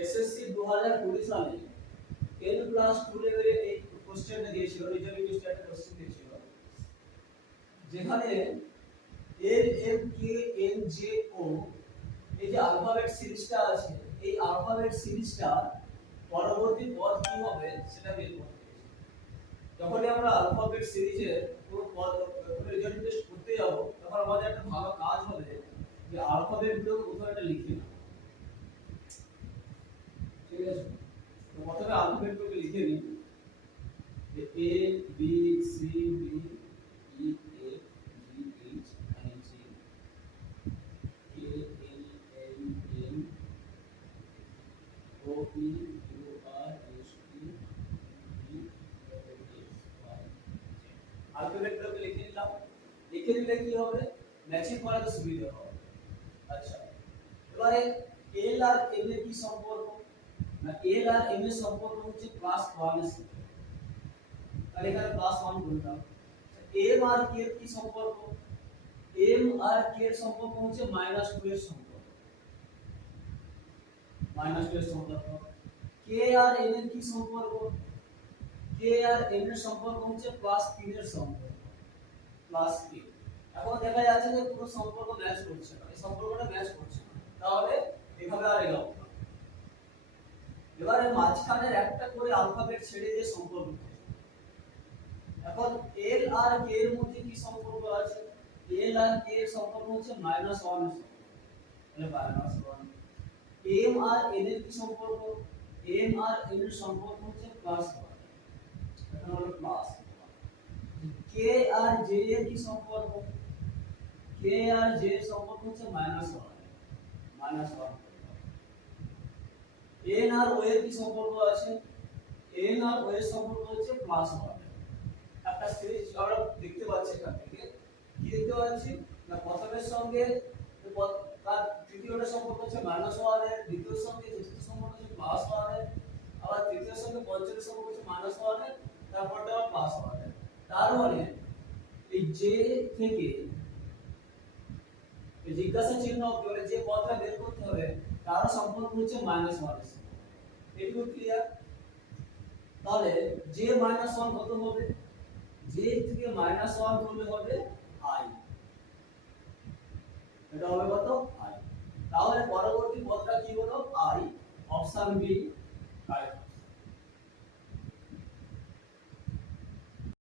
SSC 2020 সালে n+2 লেভেলে এই কোশ্চেনটা দিয়েছিল, রিজনিং টেস্টে একটা কোশ্চেন দিয়েছিল, যেখানে L M K N J O এই যে অ্যালফাবেট সিরিজটা আছে, এই অ্যালফাবেট সিরিজটা পরবর্তী পদ কি হবে সেটা বের করতে হবে। যখনই আমরা অ্যালফাবেট সিরিজের পুরো পদ রিজনিং টেস্ট করতে যাব, তখন আমাদের একটা ভালো কাজ হবে যে অ্যালফাবেট গুলো কোথাও একটা লিখে না, ঠিক আছে? তো প্রথমে অ্যালফাবেট গুলো লিখে নিই, যে A B C D E F G H I J K L M N O P Q R S T V W X Y Z. Alphabet গুলো লিখে নিলাম। লিখে নিলে কি হবে, ম্যাচিং করাতে সুবিধা হবে। আচ্ছা, এবারে এল আর এম এর কি সম্পর্ক? না, এল আর এম এর সম্পর্ক হচ্ছে +1 এর সাথে, তাহলে এখানে +1 বললাম। এম আর কে এর কি সম্পর্ক? এম আর কে এর সম্পর্ক হচ্ছে -2 এর সম্পর্ক, -2 এর সম্পর্ক। কে আর এন এর কি সম্পর্ক? কে আর এন এর সম্পর্ক হচ্ছে +3 এর সম্পর্ক, +3। এখন দেখা যাচ্ছে যে পুরো সম্পর্ক ম্যাচ করছে না, এই সম্পর্কটা ম্যাচ করছে না, তাহলে এভাবে আর এগোবো না। এবারে মাঝখানের একটা করে অ্যালফাবেট ছেড়ে দিয়ে সম্পর্ক। এখন এল আর কে এর মধ্যে কি সম্পর্ক আছে? এল আর কে এর সম্পর্ক হচ্ছে -1 এর সম্পর্ক, তাহলে -1। এম আর এন এর কি সম্পর্ক? এম আর এন এর সম্পর্ক হচ্ছে +1, এখন হলো প্লাস। কে আর জে এর কি সম্পর্ক? কে আর জে এর সম্পর্ক হচ্ছে -1। এন আর ও এর কি সম্পর্ক আছে? এন আর ও এর সম্পর্ক হচ্ছে +1। একটা সিরিজ আমরা দেখতে পাচ্ছি, এখান থেকে কি দেখতে পাচ্ছি না, প্রথমের সঙ্গে তার তৃতীয়টার সম্পর্ক হচ্ছে -1 এর, দ্বিতীয়ের সঙ্গে চতুর্থ সম্পর্ক হচ্ছে +1 এর, আবার তৃতীয়ের সঙ্গে পঞ্চমের সম্পর্ক হচ্ছে -1 এর, তারপরটা আবার +1 এর। তার মানে এই যে থেকে এই জিজ্ঞাসা চিহ্ন করে যে পদটা বের করতে হবে তার সম্পর্ক হচ্ছে -1 এর সাথে। এটুকু ক্লিয়ার? তাহলে যে -1 কত হবে? যে থেকে -1 করলে হবে i, এটা হবে কত? i। তাহলে পরবর্তী পদটা কি হলো? i। Option B correct.